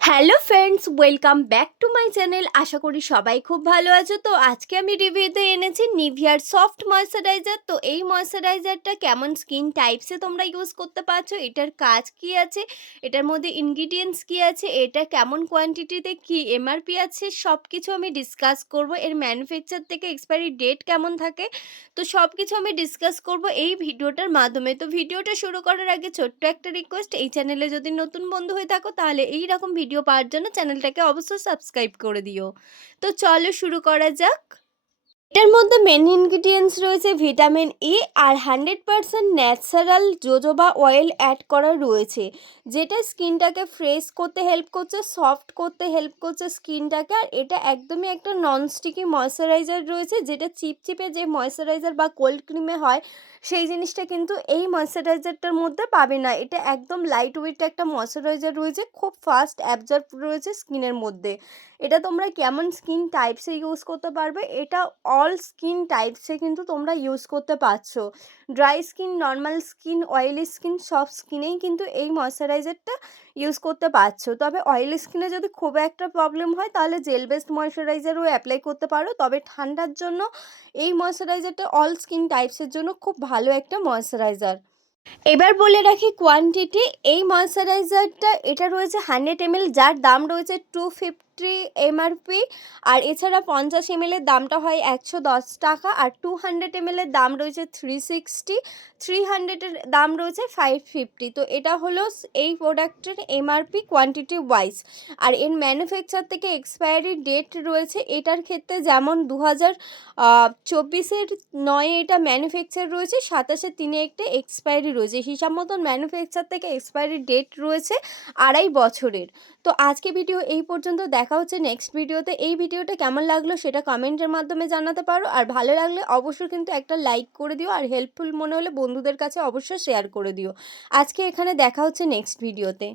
Hello friends, welcome back to my channel. আশা করি সবাই খুব ভালো আছো। তো আজকে আমি রিভিউতে এনেছি নিভিয়ার সফট ময়শ্চারাইজার। তো এই ময়শ্চারাইজারটা কেমন স্কিন টাইপসে তোমরা ইউজ করতে পারছো, এটার কাজ কি আছে, এটার মধ্যে ইনগ্রিডিয়েন্টস কি আছে, এটা কেমন কোয়ান্টিটিতে কি এমআরপি আছে, সব কিছু আমি ডিসকাস করব। এর ম্যানুফ্যাকচার থেকে এক্সপায়ারি ডেট কেমন থাকে, তো সব কিছু আমি ডিসকাস করব এই ভিডিওটার মাধ্যমে। তো ভিডিওটা শুরু করার আগে ছোট্ট একটা রিকোয়েস্ট, এই চ্যানেলে যদি নতুন বন্ধু হয়ে থাকো তাহলে এই রকম ভিডিও পাওয়ার জন্য চ্যানেলটাকে অবশ্যই সাবস্ক্রাইব করে দিও। তো চলো শুরু করা যাক। এটার মধ্যে মেন ইনগ্রিডিয়েন্টস রয়েছে ভিটামিন ই আর 100% ন্যাচারাল জোজোবা অয়েল অ্যাড করা রয়েছে, যেটা স্কিনটাকে ফ্রেশ করতে হেল্প করছে, সফট করতে হেল্প করছে স্কিনটাকে। আর এটা একদমই একটা ননস্টিকি ময়শ্চারাইজার রয়েছে, যেটা চিপচিপে যে ময়শ্চারাইজার বা কোল্ড ক্রিমে হয় সেই জিনিসটা কিন্তু এই ময়শ্চারাইজারটার মধ্যে পাবে না। এটা একদম লাইট ওয়েট একটা ময়শ্চারাইজার রয়েছে, খুব ফাস্ট অ্যাবজর্ব রয়েছে স্কিনের মধ্যে। এটা তোমরা কেমন স্কিন টাইপসে ইউজ করতে পারবে, এটা অল স্কিন টাইপসে কিন্তু তোমরা ইউজ করতে পারছো। Dry skin, normal skin, oily skin, সব স্কিনেই কিন্তু এই ময়শ্চারাইজারটা ইউজ করতে পারছো। তবে অয়েলি স্কিনে যদি খুব একটা প্রবলেম হয় তাহলে জেল বেসড ময়শ্চারাইজারও অ্যাপ্লাই করতে পারো। তবে ঠান্ডার জন্য এই ময়শ্চারাইজারটা অল স্কিন টাইপসের জন্য খুব ভালো একটা ময়শ্চারাইজার। এবার বলে রাখি কোয়ান্টিটি। এই ময়শ্চারাইজারটা এটা রয়েছে 100 ml, যার দাম রয়েছে 250 এমআরপি। আর এছাড়া 50 ml এর দামটা হয় 110 টাকা। আর 200 ml এর দাম রয়েছে 360, 300 এর দাম রয়েছে 550। তো এটা হলো এই প্রোডাক্টের এমআরপি কোয়ান্টিটি ওয়াইজ। আর এর ম্যানুফ্যাকচার থেকে এক্সপায়ারি ডেট রয়েছে এটার ক্ষেত্রে, যেমন 2024-9 এটা ম্যানুফ্যাকচার রয়েছে, 27-3 একটা এক্সপায়ারি রয়েছে। হিসাব মতন ম্যানুফ্যাকচার থেকে এক্সপায়ারি ডেট রয়েছে 2.5 বছরের। তো আজকে ভিডিও এই পর্যন্ত, দেখা হচ্ছে নেক্সট ভিডিওতে। এই ভিডিওটা কেমন লাগলো সেটা কমেন্টের মাধ্যমে জানাতে পারো। আর ভালো লাগলে অবশ্যই কিন্তু একটা লাইক করে দিও, আর হেল্পফুল মনে হলে বন্ধুদের কাছে অবশ্যই শেয়ার করে দিও। আজকে এখানে দেখা হচ্ছে নেক্সট ভিডিওতে।